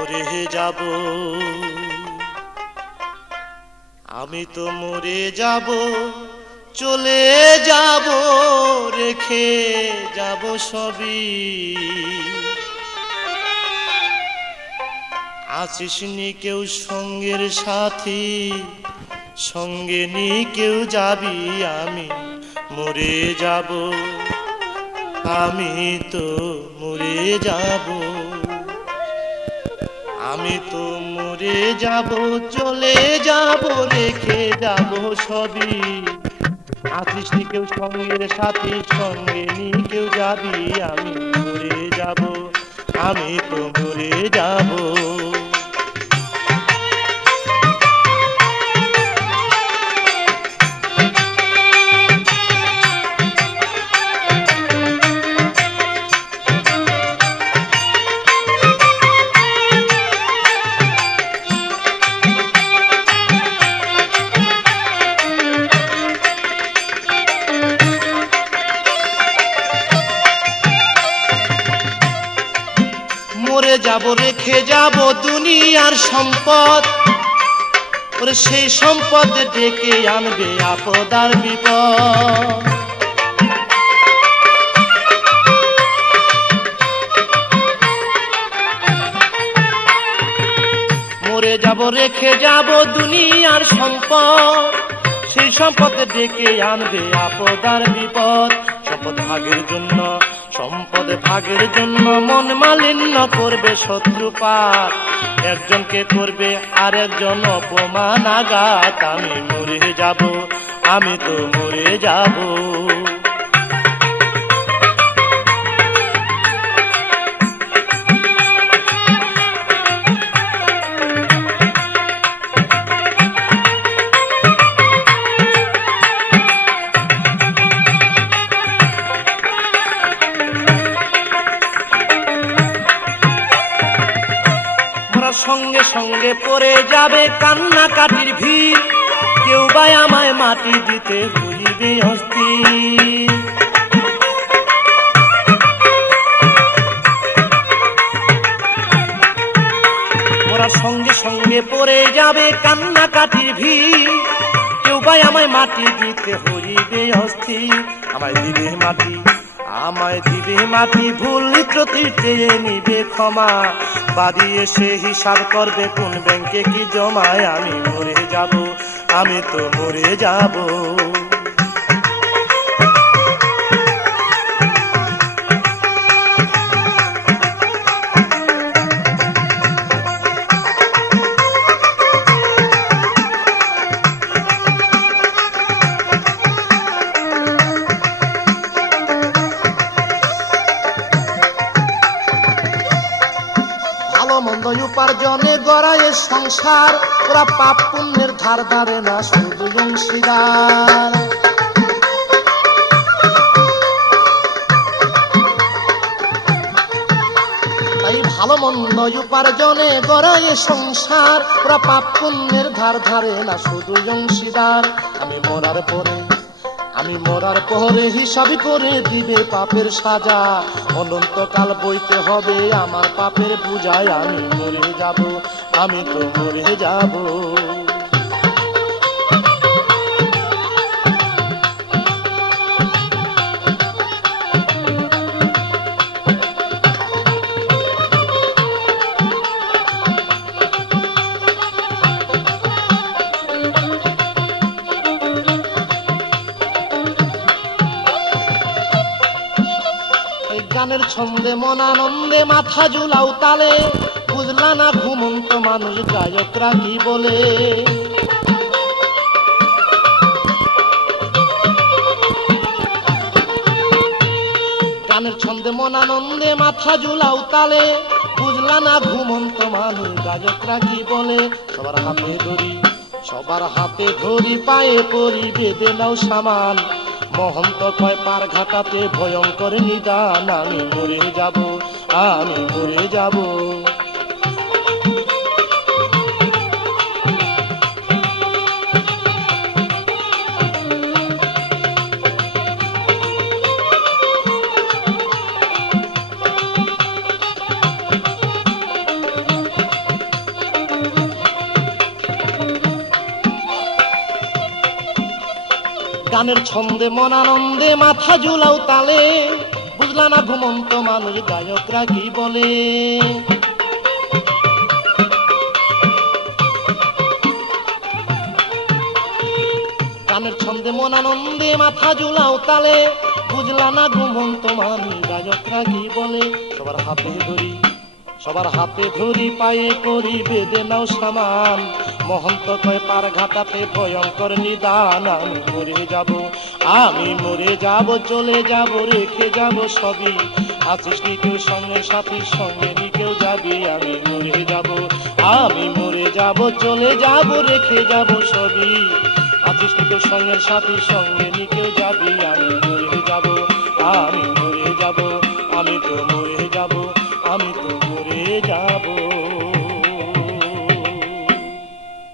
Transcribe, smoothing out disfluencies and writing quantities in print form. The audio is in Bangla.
মরে যাব, আমি তো মরে যাব, চলে যাব, রেখে যাব সবই। আছিস নি কেউ সঙ্গের সাথী, সঙ্গে নি কেউ যাবি, আমি মরে যাব, আমি তো মরে যাব, আমি তো মরে যাব, চলে যাব, রেখে যাব সবই। আছিস নি কেউ সঙ্গের সাথী, সঙ্গে নি কেউ যাবি, আমি মরে যাব, আমি তো মরে যাব। মরে যাব, রেখে যাব দুনিয়ার সম্পদ, ওরে সেই সম্পদ ডেকে আনবে আপদ আর বিপদ। মরে যাব, রেখে যাব দুনিয়ার সম্পদ, সেই সম্পদ ডেকে আনবে আপদ আর বিপদ। সম্পদ ভাগের জন্য, সম্পদ ভাগের জন্য মন মালিন্য করবে শত্রুপাত, একজনকে করবে আর একজন অপমান আঘাত। আমি মরে যাব, আমি তো মরে যাব। সঙ্গে সঙ্গে পড়ে যাবে কান্নাকাটির ভিড়, কেউ বা আমায় মাটি দিতে হইবে অস্থির। ওরা সঙ্গে সঙ্গে পড়ে যাবে কান্নাকাটির ভিড়, কেউ বা আমায় মাটি দিতে হইবে অস্থির। আমায় দিবে মাটি, আমায় দিবে মাটি, ভুল ত্রুটি চেয়ে নিবে ক্ষমা, বাড়ি এসে হিসাব করবে কোন ব্যাংকে কি জমায়। আমি মরে যাব, আমি তো মরে যাব। মন্দ উপার্জনে গড়ায় সংসার, ওরা পাপ পুণ্যের ধার ধারে না, শুধু অংশীদার। তাই ভালো মন্দ উপার্জনে গড়ায় সংসার, ওরা পাপ পুণ্যের ধার ধারে না, শুধু অংশীদার। আমি মরার পরে, আমি মরার পরে হিসাব করে দিবে পাপের সাজা, অনন্তকাল বইতে হবে আমার পাপের বোঝায়। আমি মরে যাব, আমি তো মরে যাব। গানের ছন্দে মন আনন্দে মাথা ঝুলাও তালে, বুঝলা না ঘুমন্ত মানুষ গায়করা কি বলে। গানের ছন্দে মন আনন্দে মাথা ঝুলাও তালে, বুঝলা না ঘুমন্ত মানুষ গায়করা কি বলে। সবার হাতে ধরি, সবার হাতে ধরি, পায়ে পরি, বেঁধে নাও সামান, মহন্ত কয় পার ঘাটাতে ভয়ঙ্কর নিদান। আমি মরে যাব, আমি মরে যাব। গানের ছন্দে মন আনন্দে মাথা ঝুলাও তালে, বুঝলা না ঘুমন্ত মানুষ গায়করা কি বলে। গানের ছন্দে মন আনন্দে মাথা ঝুলাও তালে, বুঝলা না ঘুমন্ত মানুষ গায়করা কি বলে। সবার হাতে ধরি পায়ে করি বেঁধে নাও সামান, মহন্ত কয় পার ঘাটাতে ভয়ঙ্কর নিদান। আমি মরে যাব চলে যাব রেখে যাব সবই, আছিস নি কেউ সঙ্গে সাথীর সঙ্গে নি কেউ যাবি। আমি মরে যাব চলে যাব রেখে যাব সবই, আছিস নি কেউ সঙ্গের সাথীর সঙ্গে নি কেউ যাবি। আমি মরে যাব, আমি তো মরে যাব, আমি তো মরে যাব।